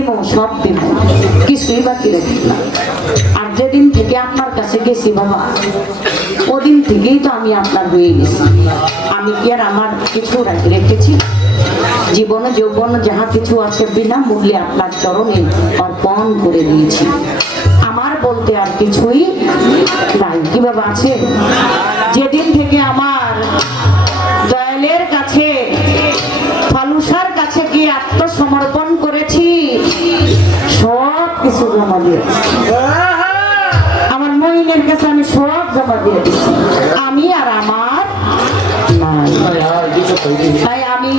দিব, সব দিব। কিছুই বাকি রাখি আর যেদিন থেকে আপনার কাছে গেছি বাবা, ওদিন থেকেই তো আমি আপনার হয়ে গেছি। আমি কি আর আমার কিছু রাখি রেখেছি? জীবন যৌবন যাহা কিছু আছে বিনামূল্যে আপনার চরণে অর্পণ করে দিয়েছি। আমার বলতে আর কিছুই নাই। কি বাবা আছে? যেদিন থেকে আমার তাই আমি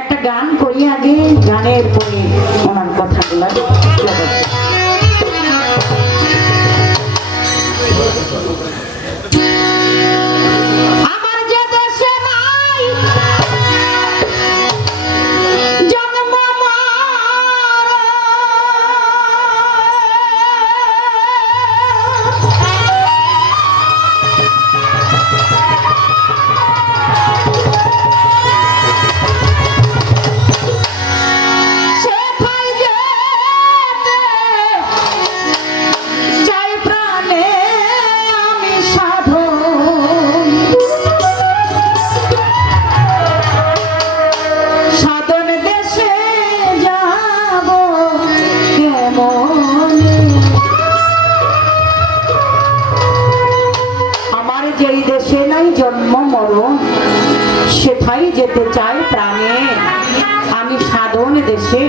একটা গান করি আগে গানের পরে ওনার কথাগুলো। জন্ম মরণ সেথাই যেতে চাই প্রাণে। আমি সাধন দেশে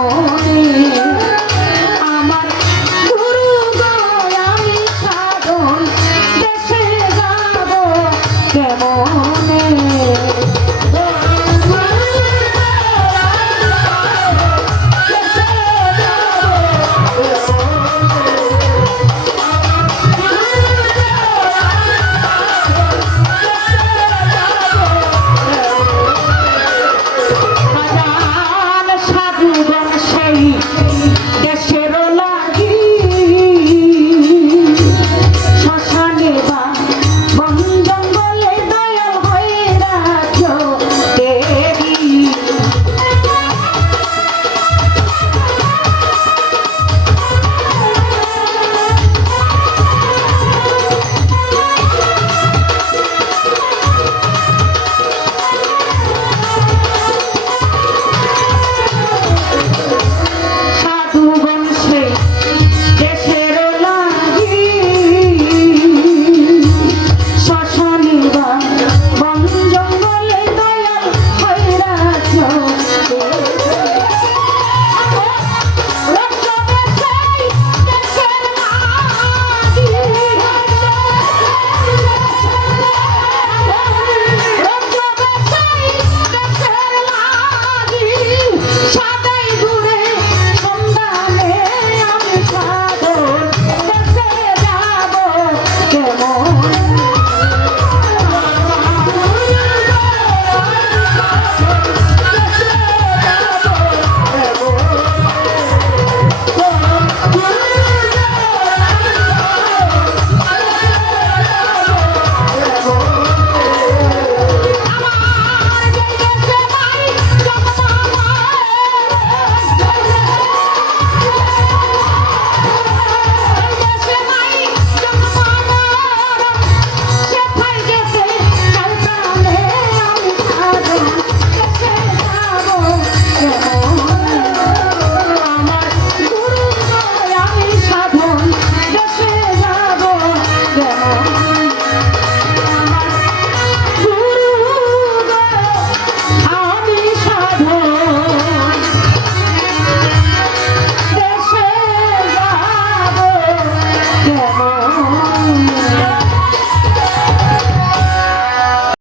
어.